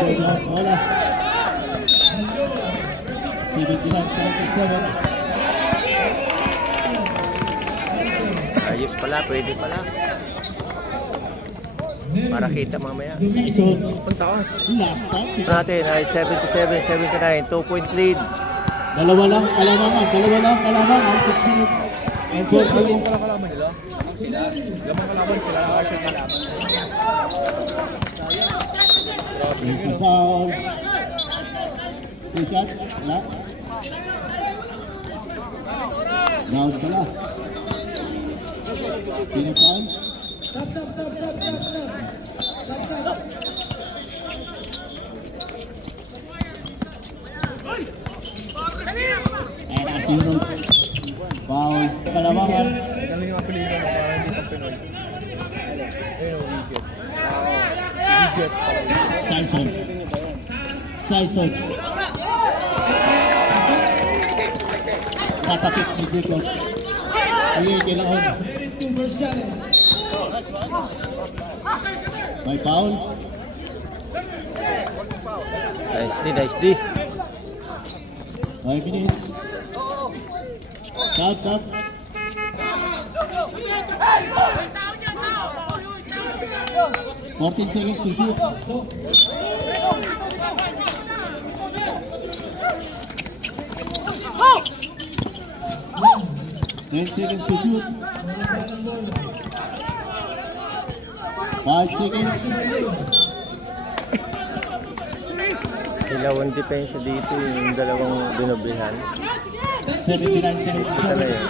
Wala. 79-77. Ayos pala, pwede pala. Para kita mamaya. Ito. Ang taas. Last time. Natin ay 77-79, 2-point lead. Dalawa lang kalamangan. 6 minutes. And 4 seconds. Kalaban nila? Sila? Lamang kalaban sila. Arsenal kalaban. There's a foul. 3 shots. Wala. Down pala. Sino foul? And as you know, foul. Kalamangan. Kami yung apelido na para hindi pa Pinoy. Ayun, Wicket. Wicket. Tyson. Tatapit ni Jacob. Uy, kailangan. May foul. Nice D. 5 minutes. Stop. 14 seconds to shoot. Ten seconds to shoot. 5 seconds. Ilawang depensa dito yung dalawang dinoblihan. 79 seconds to Kita na shoot. yun.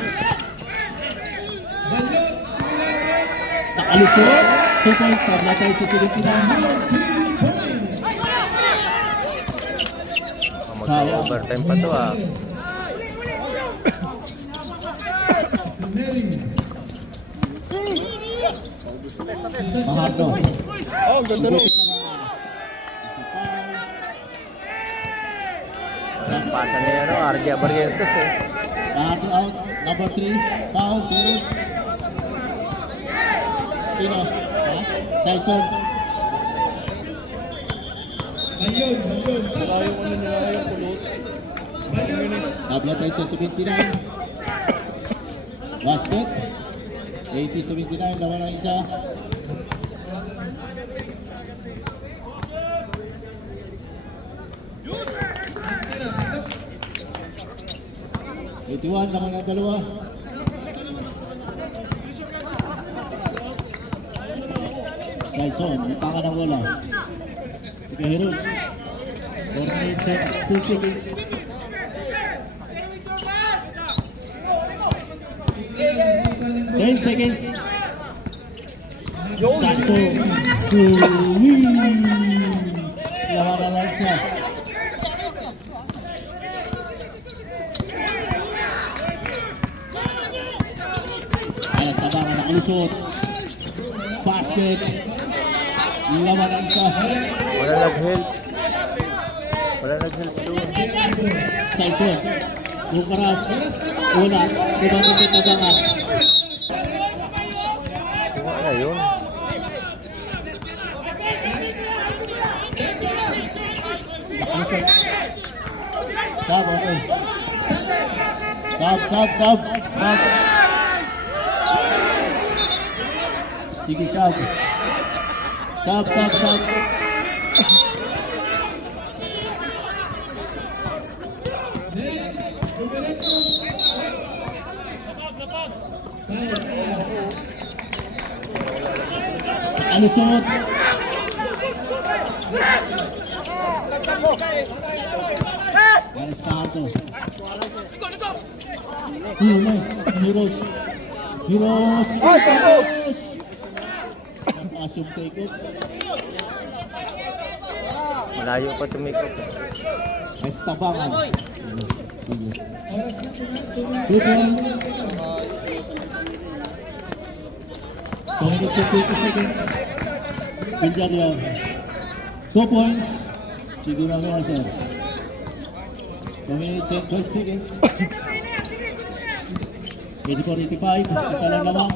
Nakalusot. 2 points. Tabla tayo sa Pilipinas. Mag-overtime pa to ah. Mahardo. Oh, ganda rin. Pasa ni Arja Barrientos eh. Mahardo out. Number 3. Foul. Pero. Sino? Tyson. Saka yung ano nila yung kulot. Tabla tayo sa 79. Basket. 80-79. Lawan ang isa. Ituan naman ang dalawa. Tyson, ita ka na wala. Ikahirot. 2 seconds. 10 seconds. Sakto. Lawan na lang siya. Alas tabangan nakalusot. Basket. Lawan ang isa. Wala nag-help doon. Tyson. Bukaras. Una. Dibanong may tabangan. Wala yun. Nakalusot. Sab, okay. Sab. Sige, sab. Sab. Alusot. Garis Pahardo. Heroes. Asum keikut. Malayo pa tumikot. Ay tabangan. Sige. Tutuan. 20 seconds. Pinjadian. 2 points. Sige mamaya sir. 12 seconds. 84-85. Isa lang naman.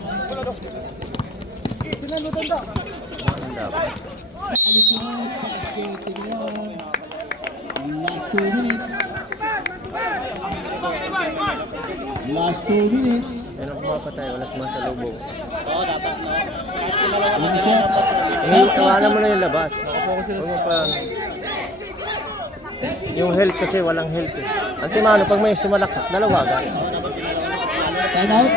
Alisod, basket, tignan. Last 2 minutes. Last 2 minutes. Yan ang pumapatay, wala sumasalubong. One shot. Tawanan mo na yung labas. Nakapokus sila sa pa. Yung health kasi walang health eh. Antimano, pag may sumalaksak, dalawagan. Time out.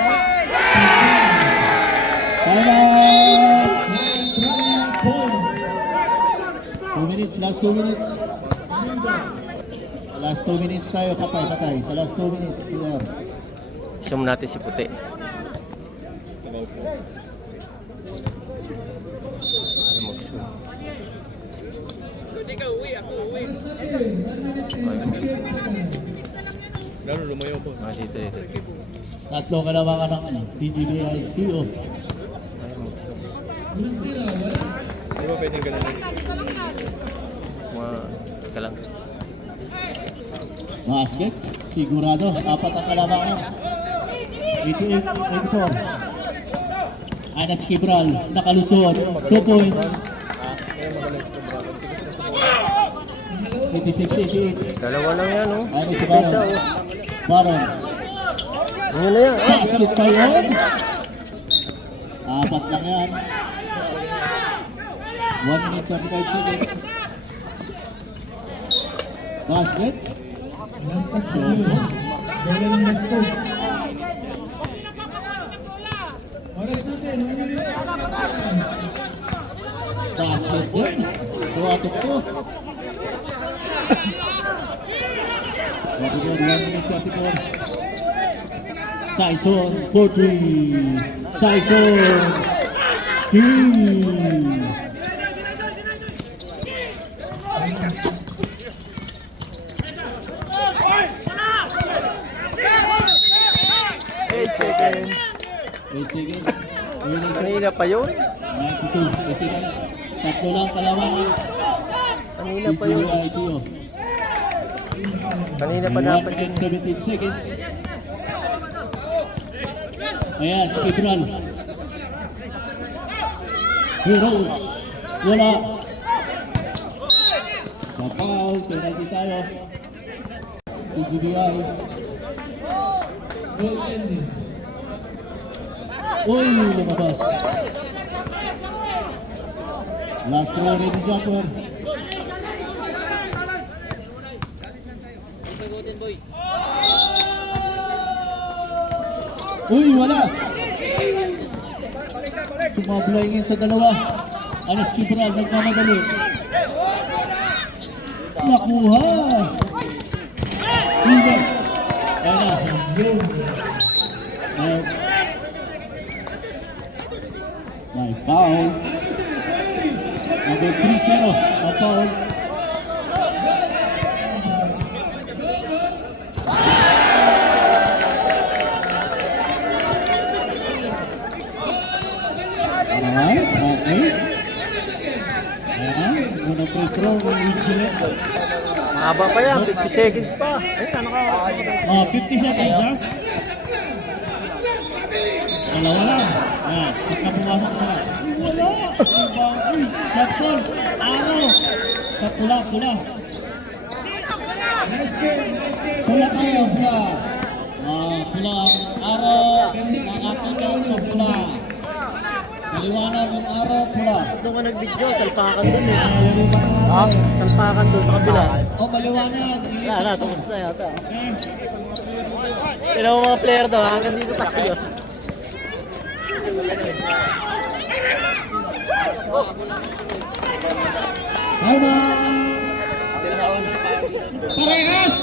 Time out. 2 minutes, last 2 minutes. Sa last 2 minutes tayo, patay. Sa last 2 minutes, clear. Isum natin si Puti. Ay, mag-zoom. Lalo lumayo po. Ah, dito. Tatlo kalabangan ng PGBI PO. Ay, mag-zoom. Di ba pwedeng ganun? Teka lang. Basket, sigurado, apat ang kalabangan. 88-84. Anas Kibral, nakalusot, 2 points. 86-88. Dalawa lang yan, oh. Anas si Isa, Baron. oh. Baron, Yun na yan. basket pa yun. Apat lang yan. 1 minute 35 seconds. Basket. Basket din. 2-2. 1 minute 34. Saison 40. Saison 3. Eight seconds. 8 seconds. Winning shot. Kanina pa yun. 92, 89. Tatlo lang kalawangan. Kanina pa yun. PGBI-TO. Kanina pa 1 dapat yun. minute 17 seconds. Ayan, Skibral. Heroes. Wala. Kapaw, penalty tayo. PGBI. Uy, lumabas. Last throw, ready jumper. Uy, wala. Sumablay sa dalawa. Anas Kibral, nagmamadali. Nakuha. Uy, ayan na. May foul. Number 3-0. Ang foul. Alright, okay. Ayan, unang free throw ng Winslet. Haba pa yan. 50 seconds pa. Ay, ano ka? Oh, 50 seconds, ha? Dalawa lang. Yan, pagkabuwasan sa wala. Uy, Jackson, araw. Sa pula. Pula tayo, pula. Pula, araw. Nakatuloy sa pula. Maliwanag ng araw, pula. Doon ka nag-video, salpakan doon eh. Ha? Salpakan doon sa kabila. Oh, maliwanag. Wala, tapos na yata. Tignan mo mga player daw, hanggang dito tayo. Tama! Parehas!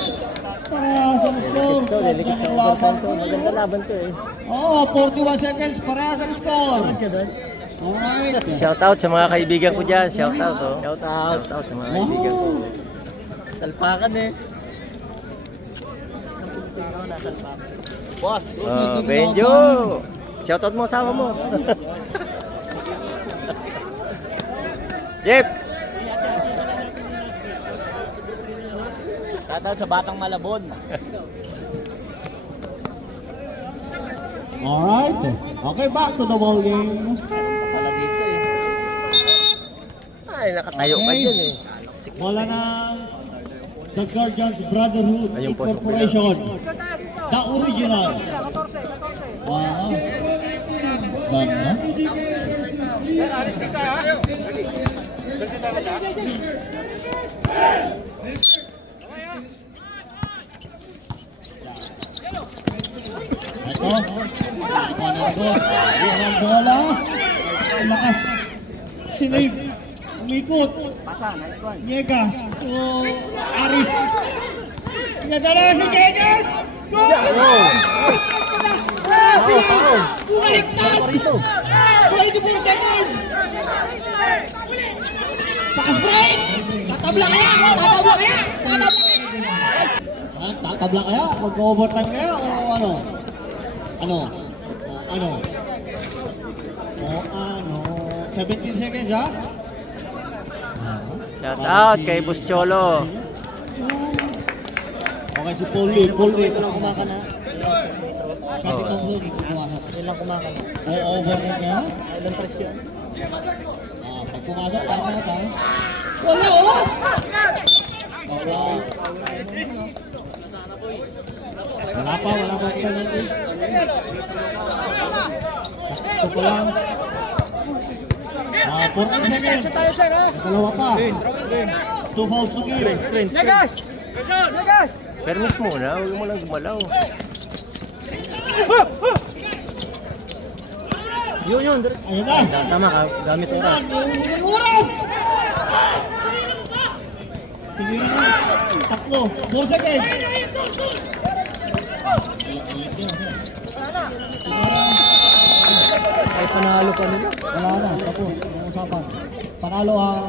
Parehas ang score. Ito, delikit sa overtime to. Maganda laban to eh. Oo, 41 seconds. Parehas ang score. Alright. Shout out sa mga kaibigan ko dyan. Shout out, oh. Shout out. Shout out sa mga kaibigan ko. Salpakan eh. Salpakan. Boss, Benjo! Shout out mo, sama mo. Jeff! shout out sa Batang Malabon. Alright. Okay, back to the ball game. Pala dito eh. Ay, nakatayo ka dyan eh. Bola ng The Guardians Brotherhood Ayun po, Incorporation. The original. Wow. Ganda. Ito. Panaragot. Ilang bola. Ang lakas. Sinave. Umikot. Niega. So, Aris. Pinadala si Niegas. Go! Bumaliktad! Buhay ni Burganon! Bakas break! Tatabla kaya! Tatabla kaya! Tatabla kaya! Tatabla kaya? Mag-overtime kaya o ano? Ano? Ano? O ano? 17 seconds ha? Shout out kay Boss Cholo. Okay si Paul Lee. Paul Lee. Ito lang kumakana. Pati itong Paul Lee. Pumasok. Ito lang kumakana. O overtime kaya? Ilang press yun? Pag pumasok, tama na tayo. Wala oh! Wala pa penalty. Ito pa lang. 14 seconds. Dalawa pa. 2 fouls to game. Screen. Permis muna, huwag mo lang gumalaw. Yun. Ayun na. Tama ka, gamit oras. Oras! Tingnan na. Tatlo. 4 seconds. Ay, panalo pa nila. Wala na. Tapos. Ang usapan. Panalo ang